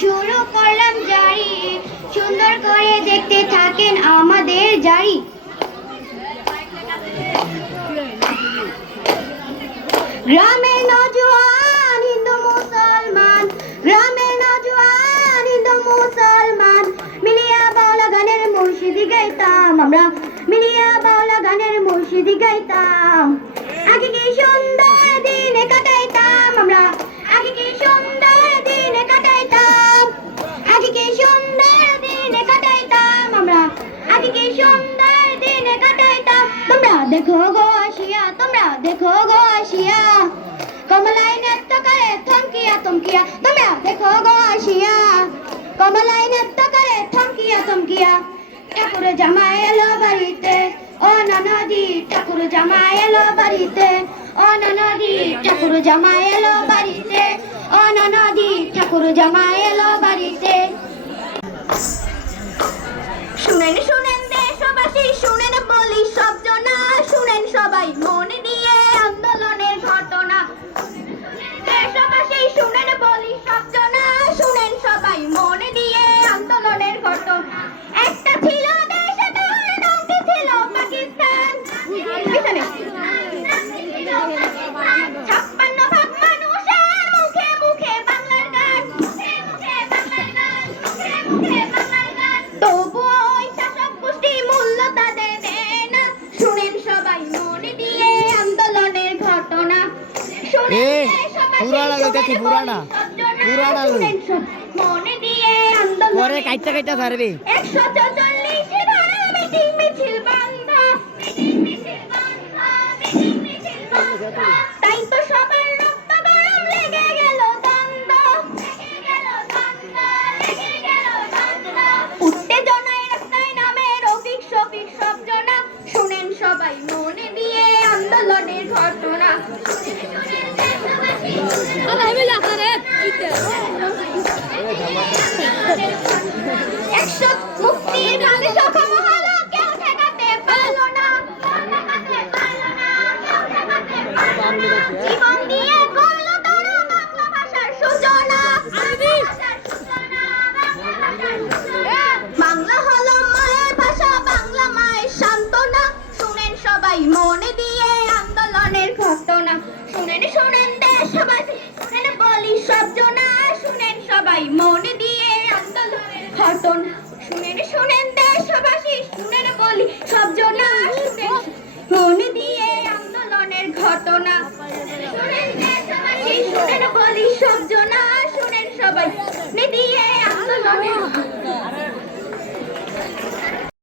শুরু করলাম জারি, সুন্দর করে দেখতে থাকেন আমাদের জারি। গ্রামের নওজোয়ান হিন্দু মুসলমান, গ্রামের নওজোয়ান হিন্দু মুসলমান, মিলিয়া বাউলা গানের মুর্শিদি গাইতাম আমরা, মিলিয়া বাউলা গানের মুর্শিদি গাইতাম। আগে কি সুন্দর দিনে কাটাইতাম আমরা, আগে কি সুন্দর দিনে কাটাইতাম, আগে কি সুন্দর দিনে কাটাইতাম আমরা, আগে কি সুন্দর দিনে কাটাইতাম। তোমরা দেখো গো আসিয়া, তোমরা দেখো গো আসিয়া, কমলাই নৃত্য করে থমকিয়া থমকিয়া। তোমরা দেখো গো আসিয়া, কমলাই নৃত্য করে থমকিয়া থমকিয়া। ঠাকুর জামাই এলো বাড়িতে, ও ননদি ঠাকুর জামাই এলো বাড়িতে, ও ননদি ঠাকুর জামাই এলো বাড়িতে, ও ননদি ঠাকুর জামাই এলো বাড়িতে। শুনেন শুনেন দেশবাসী, শুনেন বলি সব জনা, শুনেন সবাই মন দিয়ে আন্দোলনের ঘটনা। দেশবাসী শুনেন বলি সব জনা, শুনেন সবাই মন দিয়ে আন্দোলনের ঘটনা। একটা ছিল দেশ, তার নামটি ছিল পাকিস্তান। 56 ভাগ মানুষের মুখে মুখে বাংলার গান, তবুও ওই শাসক গোষ্ঠী মূল্য তাদের দেয় না। শুনেন সবাই মন দিয়ে আন্দোলনের ঘটনা। শুনেন পুরানা লইতা কি পুরানা পুরানা লই মন দিয়ে আন্দোলন পরে কাইটা কাইটা ছাড়বি। 144 ধারা মিটিং মিছিল বন্ধ, মিটিং মিছিল বন্ধ, মিটিং মিছিল বন্ধ। তাই তো সবার রক্ত গরম লেগে গেল দ্বন্দ্ব, লেগে গেল দ্বন্দ্ব, লেগে গেল দ্বন্দ্ব। উত্তেজনায় রাস্তায় নামে রফিক শফিক সব জনা। শুনেন সবাই মন দিয়ে আন্দোলনের ঘটনা। মুক্তির গানে সক্ষম হলো, কেউ ঠেকাতে পারলো না, জীবন দিয়ে করলো তারা বাংলা ভাষার সূচনা। বাংলা হলো মায়ের ভাষা, বাংলা মায়ের সান্ত্বনা। শুনেন সবাই মন দিয়ে আন্দোলনের ঘটনা। শুনেন শুনেন দেশবাসী, শুনেন বলি সব জনা, শুনেন সবাই মন দিয়ে আন্দোলনের ঘটনা। শুনেন শুনেন দেশবাসী, শুনেন বলি সব জনা, শুনেন মন দিয়ে আন্দোলনের ঘটনা। শুনেন দেশবাসী, শুনেন বলি সব জনা, শুনেন সবাই মন দিয়ে আন্দোলনের